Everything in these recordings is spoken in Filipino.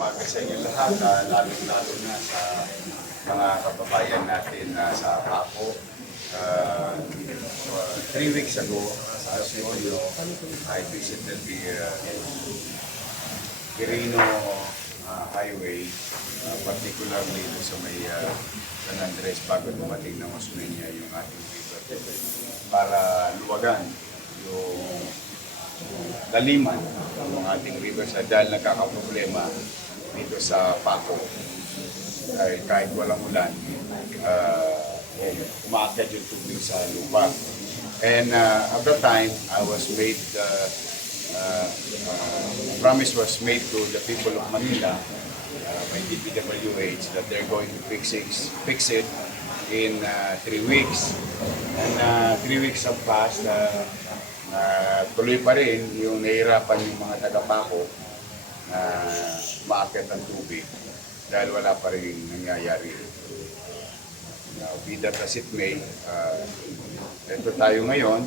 umaga sa inyo lahat, lalo-lalo na sa mga kababayan natin sa Paco. 3 weeks ago, as you all know, I visited the Quirino Highway, particularly sa may San Andres bago dumating ng Osmeña yung ating river para luwagan yung laliman ng ating rivers dahil nagkakaproblema dito sa Paco. Kahit walang ulan, umaakyat yung tubig sa lupa. And at that time, I was made, promise was made to the people of Manila by DPWH that they're going to fix it in 3 weeks. And 3 weeks have passed, tuloy pa rin yung nahihirapan yung mga taga-Paco na maakyat ang tubig dahil wala pa rin nangyayari. Be that as it may, ito tayo ngayon,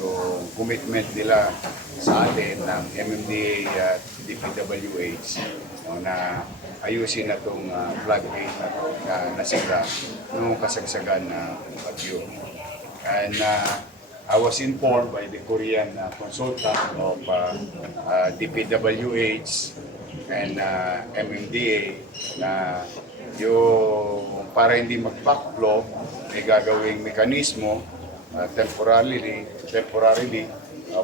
yung commitment nila sa atin ng MMDA at DPWH na ayusin na itong floodgate na nasira noong kasagsagan na bagyo. And I was informed by the Korean consultant of DPWH and MMDA na yung para hindi mag-backflow, may gagawing mekanismo temporarily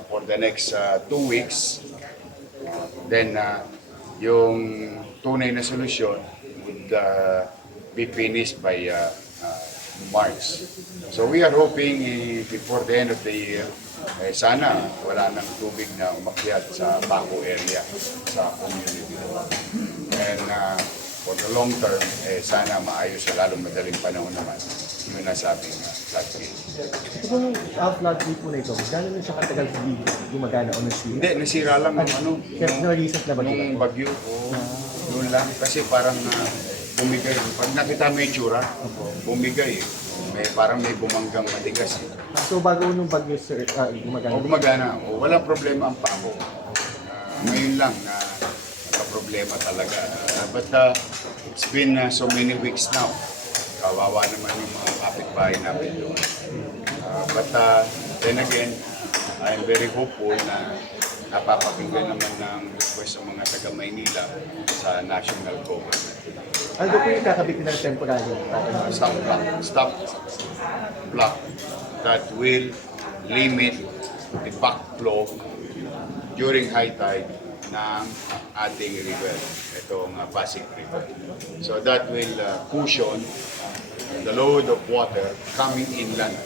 for the next 2 weeks. Then yung tunay na solusyon would be finished by March. So we are hoping before the end of the year, sana wala nang tubig na umakyat sa Paco area, sa community. And for the long term, sana maayos sa lalong madaling panahon naman yung nasabing floodgate. Kung floodgate po na ito, gano'n siya katagal gumagana o nasira? Hindi, nasira lang ng ano, Na-recent na ba ito? nung bagyo. Doon lang, kasi parang bumigay. Pag nakita mo yung tsura, bumigay. Parang may bumanggang matigas. So bago nung bagyo, sir, gumagana? O gumagana. Walang problema ang Paco. Ngayon lang na problema talaga. But it's been so many weeks now. Kawawa naman yung mga kapitbahay namin doon. But then again, I'm very hopeful na napapakinggan naman ng request ng mga taga-Maynila sa national government. Ano po yung kakabitin ng temporary? Stop block that will limit the backflow during high tide ng ating river, itong Pasig River. So that will cushion the load of water coming inland.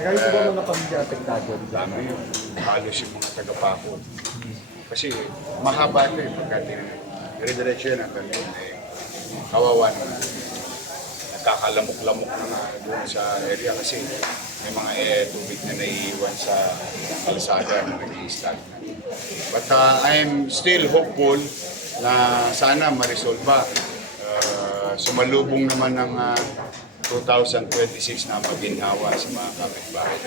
Marami po ba mga pamilya apektado? Dami yun. Halos yung mga taga-Paco. Kasi mahaba ito eh. Pagka dire-diretso yan hanggang doon kawawa naman. Nagkakalamok-lamok na nga doon sa area kasi may mga tubig na naiiwan sa kalsada na nag-i-stagnant. But I'm still hopeful na sana ma-resolve pa. Sumalubong naman ng 2026 na maginhawa sa mga kapitbahay.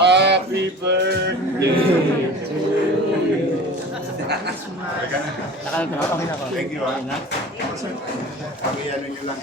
Happy birthday to you. Thank you. Pag-iano nyo lang.